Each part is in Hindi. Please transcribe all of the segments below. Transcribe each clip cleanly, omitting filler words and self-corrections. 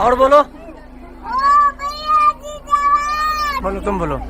और बोलो बोलो तुम बोलो।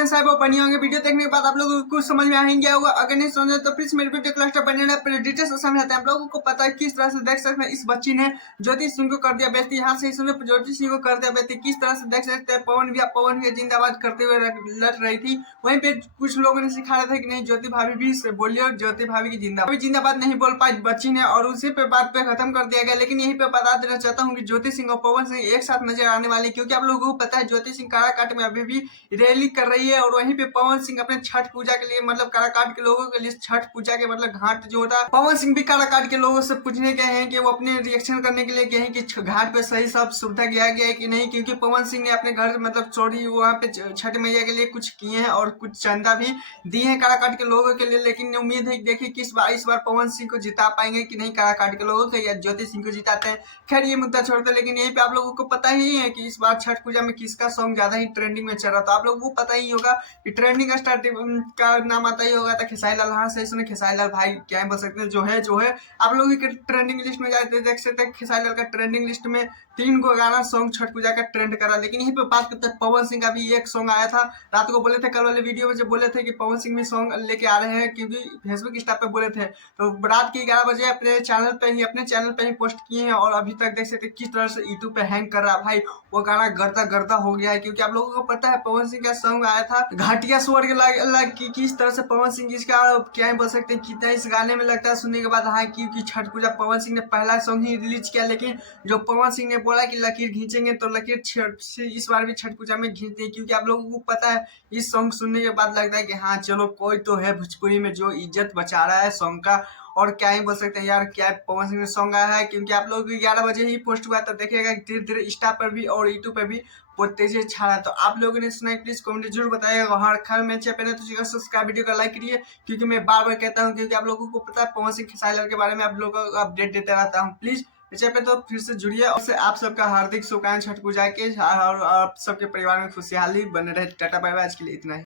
साहब बनी होंगे वीडियो देखने के बाद आप लोगों को कुछ समझ में आ ही गया होगा। अगर नहीं समझे तो प्लीज मेरे वीडियो क्लस्टर बने डिटेल्स समझाते हैं। आप लोगों को पता है किस तरह से देख सकते हैं इस बच्ची ने ज्योति सिंह को कर दिया बेइज्जती। यहाँ से इसने ज्योति सिंह को कर दिया बेइज्जती। किस तरह से देख सकते हैं पवन भी जिंदाबाद करते हुए लड़ रही थी। वहीं पे कुछ लोगों ने सिखा रहे थे कि नहीं ज्योति भाभी भी बोलिए और ज्योति भाभी की जिंदाबाद नहीं बोल पाई बच्ची ने और उसी पे बात पे खत्म कर दिया गया। लेकिन यहीं पे बता देना चाहता हूँ कि ज्योति सिंह और पवन सिंह एक साथ नजर आने वाले, क्योंकि आप लोगों को पता है ज्योति सिंह काराकाट में अभी भी रैली कर रही है और वहीं पे पवन सिंह अपने छठ पूजा के लिए मतलब काराकाट के लोगों के लिए छठ पूजा के मतलब घाट जो होता है, पवन सिंह भी काराकाट के लोगों से पूछने गए हैं कि वो अपने रिएक्शन करने के लिए गए हैं कि घाट पे सही सब सुविधा किया गया है कि नहीं, क्योंकि पवन सिंह ने अपने घर मतलब चोरी वहाँ पे छठ मैया के लिए कुछ किए हैं और कुछ चंदा भी दिए हैं काराकाट के लोगों के लिए। लेकिन उम्मीद है देखिए कि इस बार पवन सिंह को जिता पाएंगे कि नहीं काराकाट के लोगों को, या ज्योति सिंह को जिताते हैं। खैर ये मुद्दा छोड़ते, लेकिन यहीं पे आप लोगों को पता ही है कि इस बार छठ पूजा में किसका सॉन्ग ज्यादा ही ट्रेंडिंग में चल रहा था। आप लोगों को पता ही होगा कि ट्रेंडिंग स्टार का नाम आता ही होगा था खेसारी लाल। हाँ सही सुने, खेसारी लाल भाई क्या बोल सकते हैं, जो है आप लोगों के ट्रेंडिंग लिस्ट में जाते देख सकते हैं खेसारी लाल का ट्रेंडिंग लिस्ट में 3 गो गाना सॉन्ग छठ पूजा का ट्रेंड करा। लेकिन यहीं पे बात करते हैं पवन सिंह का भी एक सॉन्ग आया था। रात को बोले थे कल वाले वीडियो में जब बोले थे कि पवन सिंह भी सॉन्ग लेके आ रहे हैं, क्योंकि फेसबुक इंस्टा पे बोले थे, तो रात के 11 बजे अपने चैनल पे ही पोस्ट किए हैं और अभी तक देख सकते किस तरह से यूट्यूब पे हैंग कर रहा है। भाई वो गाना गर्दा हो गया है, क्योंकि आप लोगों को पता है पवन सिंह का सॉन्ग आया था घाटिया स्वर्ग लाग की किस तरह से पवन सिंह इसका क्या बोल सकते हैं कितना इस गाने में लगता है सुनने के बाद। हाँ क्योंकि छठ पूजा पवन सिंह ने पहला सॉन्ग ही रिलीज किया, लेकिन जो पवन सिंह ने बोला कि लकीर खींचेंगे तो लकीर इस बार भी छठ पूजा में खींचते हैं, क्योंकि आप लोगों को पता है इस सॉन्ग सुनने के बाद लगता है कि हाँ चलो कोई तो है भोजपुरी में जो इज्जत बचा रहा है सॉन्ग का। और क्या ही बोल सकते हैं यार, क्या पवन सिंह ने सॉन्ग आया है, क्योंकि आप लोग 11 बजे ही पोस्ट हुआ तो देखिएगा धीरे धीरे इंस्टा पर भी और यूट्यूब पर भी बहुत तेजी छा रहा है। तो आप लोगों ने सुना प्लीज कमेंट जरूर बताइएगा। हर खैर में चैनल तो सब्सक्राइब वीडियो का लाइक करिए, क्योंकि मैं बार बार कहता हूँ क्योंकि आप लोगों को पता है पवन सिंह खेसारी लाल के बारे में आप लोगों को अपडेट देता रहता हूँ। प्लीज पे तो फिर से जुड़िए और आप सबका हार्दिक शुभकामनाएं छठ पूजा के और आप सबके परिवार में खुशहाली बने रहे। टाटा बाय बाय, आज के लिए इतना ही।